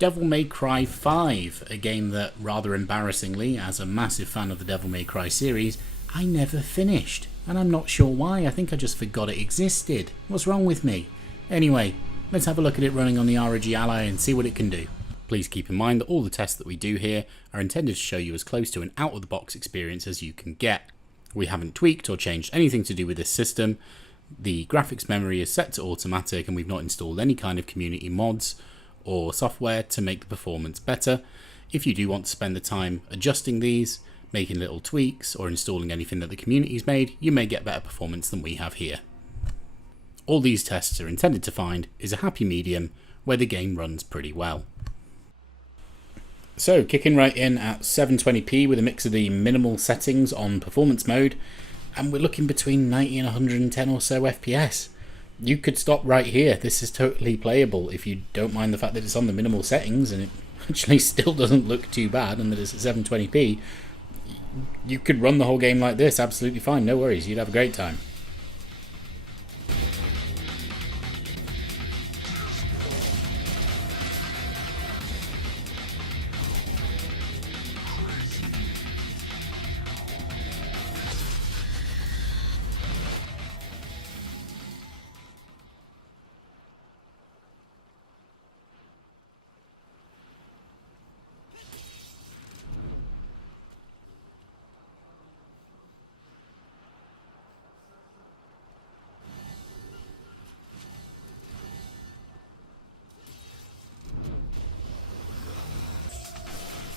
Devil May Cry 5, a game that, rather embarrassingly, as a massive fan of the Devil May Cry series, I never finished. And I'm not sure why, I think I just forgot it existed. What's wrong with me? Anyway, let's have a look at it running on the ROG Ally and see what it can do. Please keep in mind that all the tests that we do here are intended to show you as close to an out-of-the-box experience as you can get. We haven't tweaked or changed anything to do with this system. The graphics memory is set to automatic and we've not installed any kind of community mods or software to make the performance better. If you do want to spend the time adjusting these, making little tweaks or installing anything that the community's made, you may get better performance than we have here. All these tests are intended to find is a happy medium where the game runs pretty well. So kicking right in at 720p with a mix of the minimal settings on performance mode, and we're looking between 90 and 110 or so FPS. You could stop right here. This is totally playable if you don't mind the fact that it's on the minimal settings and it actually still doesn't look too bad and that it's at 720p. You could run the whole game like this absolutely fine, no worries, you'd have a great time.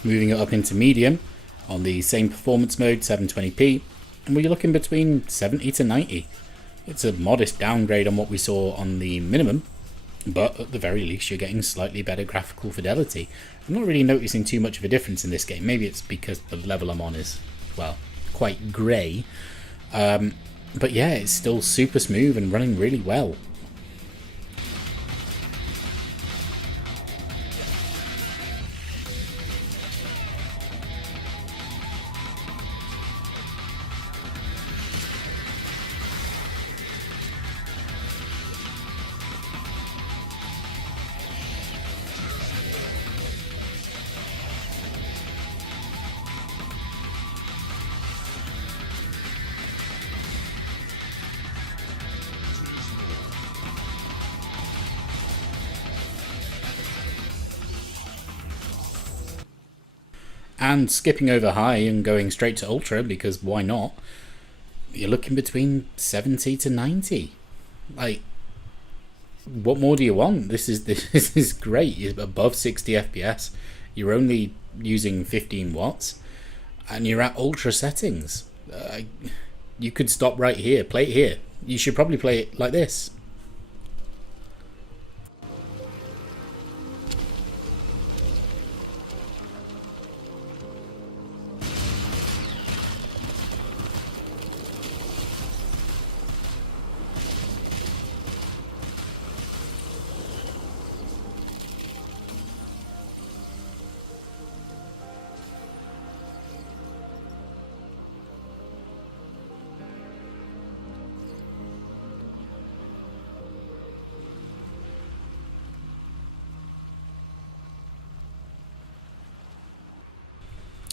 Moving it up into medium on the same performance mode, 720p, and we're looking between 70 to 90. It's a modest downgrade on what we saw on the minimum, but at the very least you're getting slightly better graphical fidelity. I'm not really noticing too much of a difference in this game. Maybe it's because the level I'm on is, well, quite grey. But yeah, it's still super smooth and running really well. And skipping over high and going straight to ultra, because why not, you're looking between 70 to 90. Like, what more do you want? This is great. You're above 60 FPS. You're only using 15 watts. And you're at ultra settings. You could stop right here. Play it here. You should probably play it like this.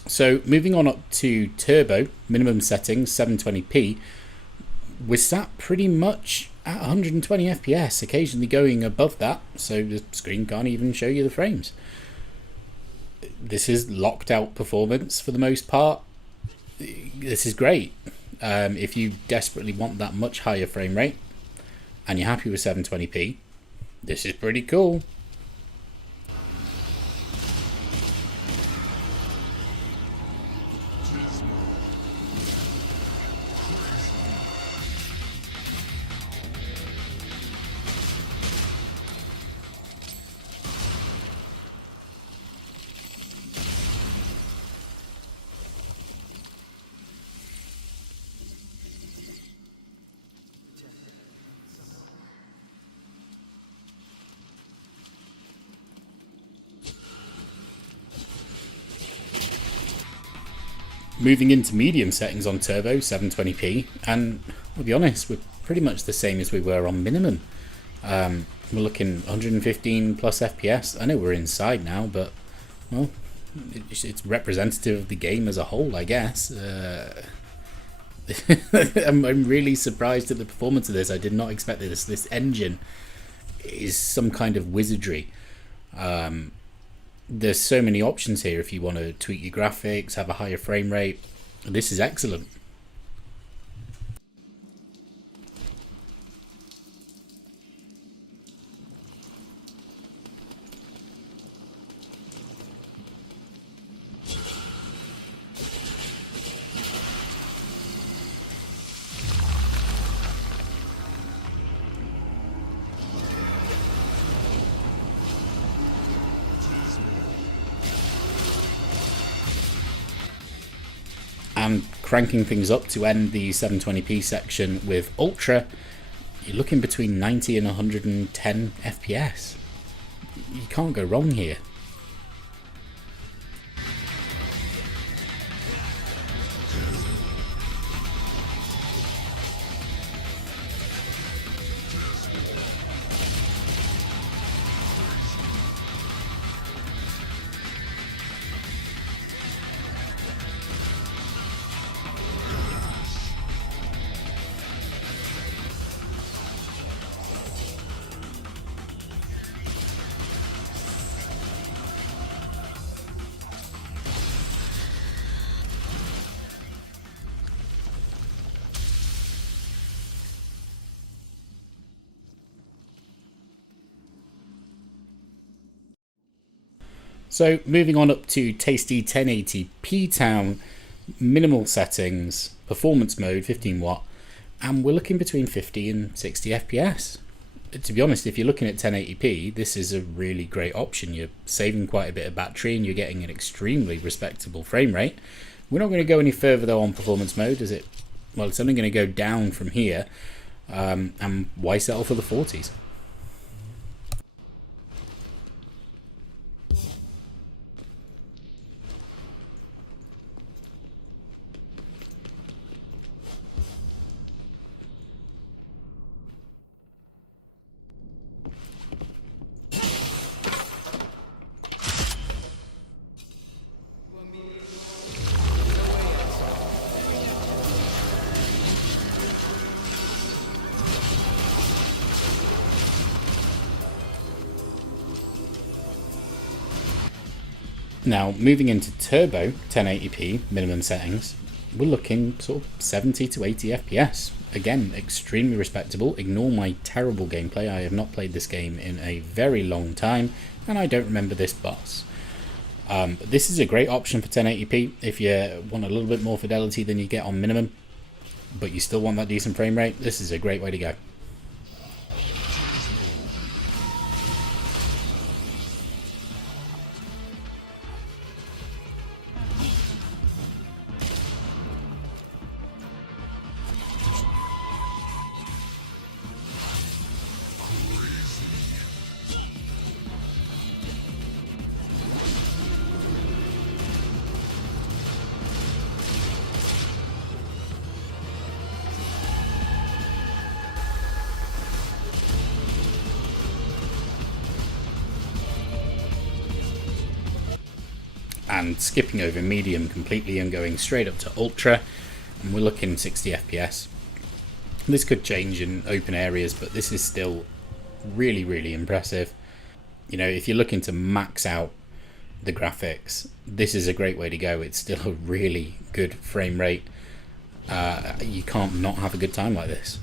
So moving on up to turbo, minimum settings, 720p, we're sat pretty much at 120 FPS, occasionally going above that, so the screen can't even show you the frames. This is locked out performance for the most part. This is great. If you desperately want that much higher frame rate and you're happy with 720p, this is pretty cool. Moving into medium settings on turbo, 720p, and I'll be honest, we're pretty much the same as we were on minimum. We're looking 115 plus FPS. I know we're inside now, but well, it's representative of the game as a whole, I guess. I'm really surprised at the performance of this. I did not expect this. This engine is some kind of wizardry. There's so many options here if you want to tweak your graphics, have a higher frame rate. This is excellent. And cranking things up to end the 720p section with Ultra, you're looking between 90 and 110 FPS. You can't go wrong here. So moving on up to tasty 1080p town, minimal settings, performance mode 15 watt, and we're looking between 50 and 60 FPS. To be honest, if you're looking at 1080p, this is a really great option. You're saving quite a bit of battery and you're getting an extremely respectable frame rate. We're not going to go any further though on performance mode, as it's only going to go down from here, and why settle for the 40s? Now, moving into turbo 1080p minimum settings, we're looking sort of 70 to 80 FPS. Again, extremely respectable. Ignore my terrible gameplay. I have not played this game in a very long time, and I don't remember this boss. This is a great option for 1080p if you want a little bit more fidelity than you get on minimum, but you still want that decent frame rate. This is a great way to go. And skipping over medium completely and going straight up to ultra, and we're looking 60 FPS. This could change in open areas, but this is still really, really impressive. You know, if you're looking to max out the graphics, this is a great way to go. It's still a really good frame rate. You can't not have a good time like this.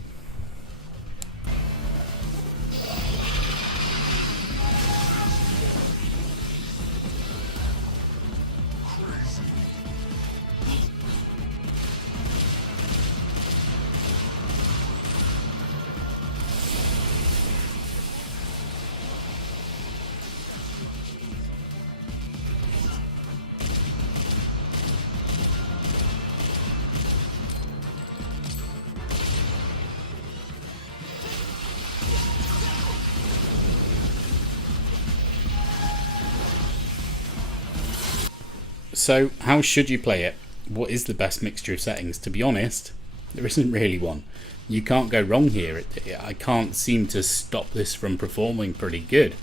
So, how should you play it? What is the best mixture of settings? To be honest, there isn't really one. you can't go wrong here. I can't seem to stop this from performing pretty good.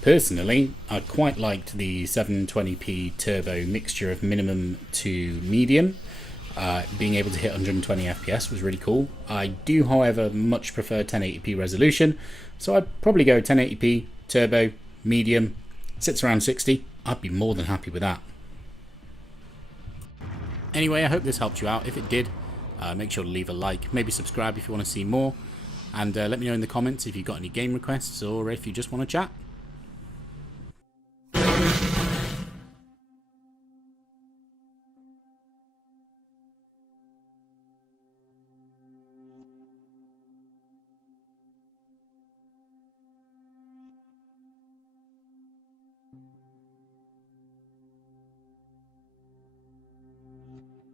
Personally, I quite liked the 720p turbo mixture of minimum to medium. Being able to hit 120 FPS was really cool. I do, however, much prefer 1080p resolution, so I'd probably go 1080p, turbo, medium, sits around 60. I'd be more than happy with that. Anyway, I hope this helped you out. If it did, make sure to leave a like, maybe subscribe if you want to see more, and let me know in the comments if you've got any game requests or if you just want to chat.